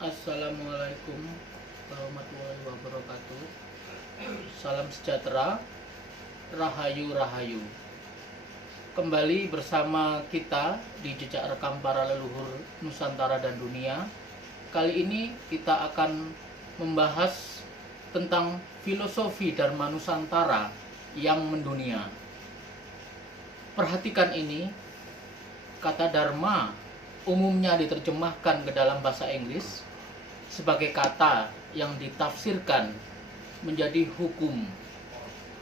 Assalamualaikum warahmatullahi wabarakatuh. Salam sejahtera, rahayu rahayu. Kembali bersama kita di jejak rekam para leluhur Nusantara dan dunia. Kali ini kita akan membahas tentang filosofi Dharma Nusantara yang mendunia. Perhatikan ini, kata Dharma umumnya diterjemahkan ke dalam bahasa Inggris sebagai kata yang ditafsirkan menjadi hukum.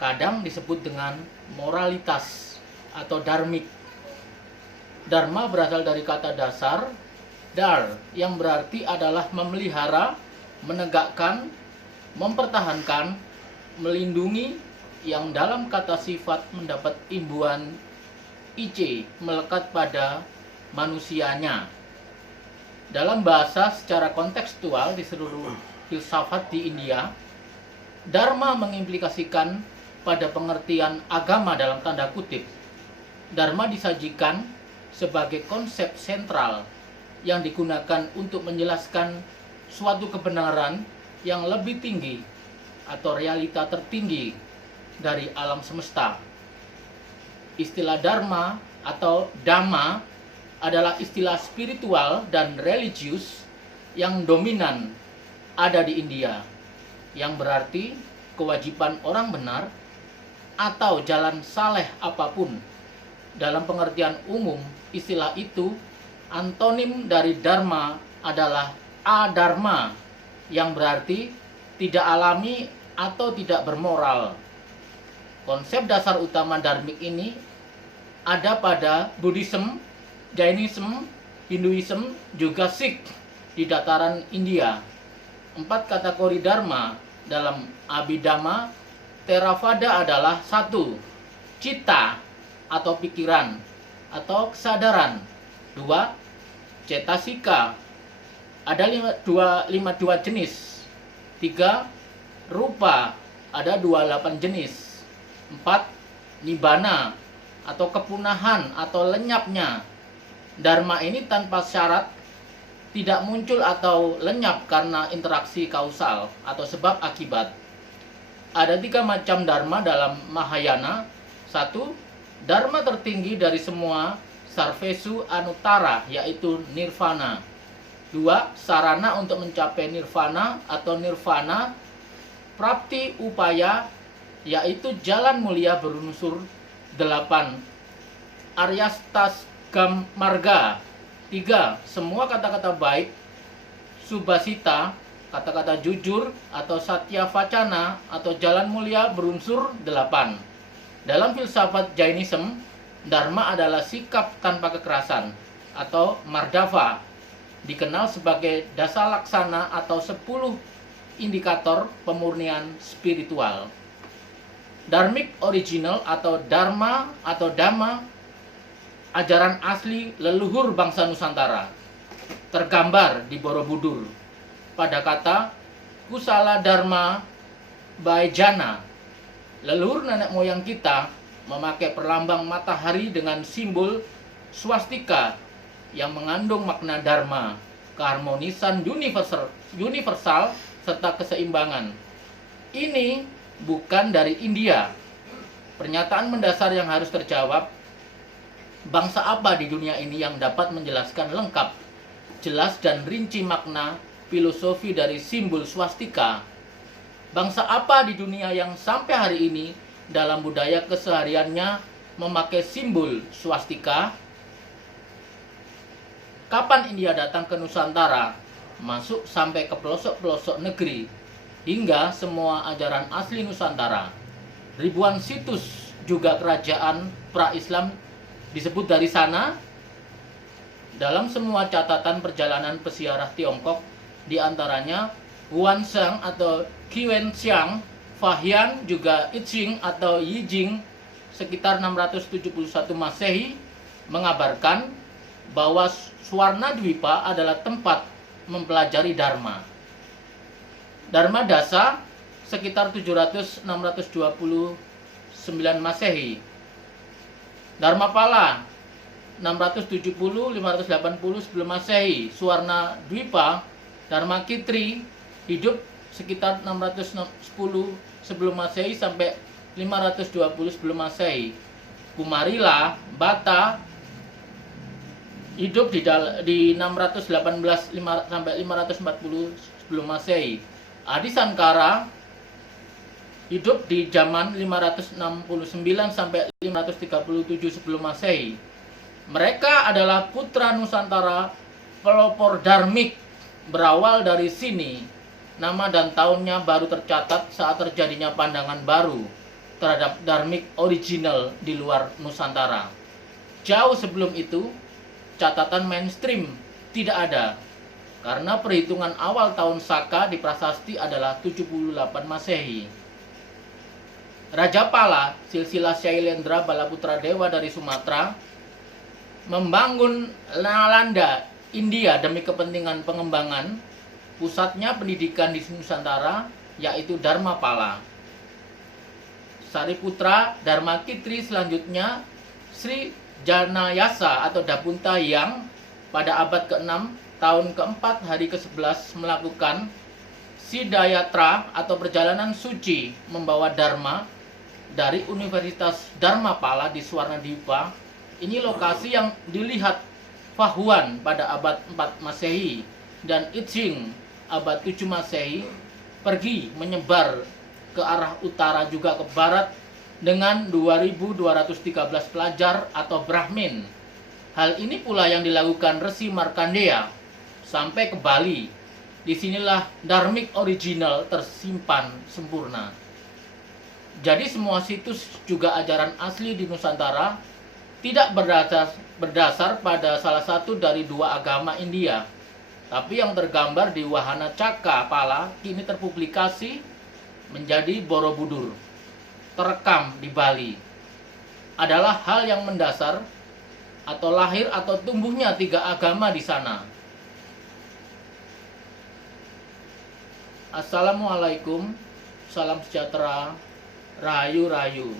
Kadang disebut dengan moralitas atau dharmik. Dharma berasal dari kata dasar dar yang berarti adalah memelihara, menegakkan, mempertahankan, melindungi, yang dalam kata sifat mendapat imbuhan ic melekat pada manusianya. Dalam bahasa secara kontekstual di seluruh filsafat di India, Dharma mengimplikasikan pada pengertian agama dalam tanda kutip. Dharma disajikan sebagai konsep sentral yang digunakan untuk menjelaskan suatu kebenaran yang lebih tinggi atau realita tertinggi dari alam semesta. Istilah Dharma atau Dhamma adalah istilah spiritual dan religius yang dominan ada di India, yang berarti kewajiban orang benar atau jalan saleh apapun. Dalam pengertian umum, istilah itu antonim dari Dharma adalah adharma, yang berarti tidak alami atau tidak bermoral. Konsep dasar utama dharmik ini ada pada Buddhism, Jainism, Hinduism, juga Sikh di dataran India. 4 kategori Dharma dalam Abhidhamma Theravada adalah 1. Citta atau pikiran atau kesadaran. 2. Cetasika, ada 52 jenis. 3. Rupa, ada 28 jenis. 4. Nibbana atau kepunahan atau lenyapnya. Dharma ini tanpa syarat tidak muncul atau lenyap karena interaksi kausal atau sebab akibat. Ada 3 macam Dharma dalam Mahayana. 1. Dharma tertinggi dari semua Sarvesu Anuttara, yaitu Nirvana. 2. Sarana untuk mencapai Nirvana atau Nirvana Prapti Upaya, yaitu jalan mulia berunsur 8. Aryastas Marga. 3. Semua kata-kata baik, subhasita, kata-kata jujur atau satya vacana atau jalan mulia berunsur 8. Dalam filsafat Jainism, Dharma adalah sikap tanpa kekerasan atau mardava, dikenal sebagai dasa laksana atau 10 indikator pemurnian spiritual. Dharmic original atau Dharma atau Dhamma, ajaran asli leluhur bangsa Nusantara, tergambar di Borobudur pada kata Kusala Dharma Baejana. Leluhur nenek moyang kita memakai perlambang matahari dengan simbol swastika yang mengandung makna dharma, keharmonisan universal serta keseimbangan. Ini bukan dari India. Pernyataan mendasar yang harus terjawab, bangsa apa di dunia ini yang dapat menjelaskan lengkap, jelas dan rinci makna filosofi dari simbol swastika? Bangsa apa di dunia yang sampai hari ini dalam budaya kesehariannya memakai simbol swastika? Kapan India datang ke Nusantara, masuk sampai ke pelosok-pelosok negeri, hingga semua ajaran asli Nusantara. Ribuan situs juga kerajaan pra-Islam disebut dari sana. Dalam semua catatan perjalanan pesiarah Tiongkok, diantaranya Huansang atau Qianxiang, Fahian, juga Iching atau Yijing sekitar 671 Masehi mengabarkan bahwa Swarnadwipa adalah tempat mempelajari Dharma. Dharma Dasa sekitar 700-629 Masehi. Dharmapala 670-580 sebelum Masehi. Swarnadwipa Dharmakitri hidup sekitar 610 sebelum Masehi sampai 520 sebelum Masehi. Kumarila Bata hidup di 618 sampai 540 sebelum Masehi. Adi Sankara hidup di zaman 569 sampai 537 sebelum Masehi. Mereka adalah putra Nusantara pelopor dharmik. Berawal dari sini, nama dan tahunnya baru tercatat saat terjadinya pandangan baru terhadap dharmik original di luar Nusantara. Jauh sebelum itu, catatan mainstream tidak ada, karena perhitungan awal tahun Saka di prasasti adalah 78 Masehi. Raja Pala, silsilah Syailendra Balaputra Dewa dari Sumatera, membangun Nalanda, India demi kepentingan pengembangan pusatnya pendidikan di Nusantara, yaitu Dharmapala. Sariputra Dharmakitri selanjutnya Sri Janayasa atau Dapunta yang pada abad ke-6 tahun ke-4 hari ke-11 melakukan Sidayatra atau perjalanan suci membawa Dharma dari Universitas Dharmapala di Swarnadipa. Ini lokasi yang dilihat Fahuan pada abad 4 Masehi dan Iching abad 7 Masehi pergi menyebar ke arah utara juga ke barat dengan 2213 pelajar atau Brahmin. Hal ini pula yang dilakukan Resi Markandeya sampai ke Bali. Disinilah dharmik original tersimpan sempurna. Jadi semua situs juga ajaran asli di Nusantara tidak berdasar pada salah satu dari dua agama India, tapi yang tergambar di Wahana Caka Pala kini terpublikasi menjadi Borobudur, terekam di Bali, adalah hal yang mendasar atau lahir atau tumbuhnya tiga agama di sana. Assalamualaikum, salam sejahtera, rahayu rahayu.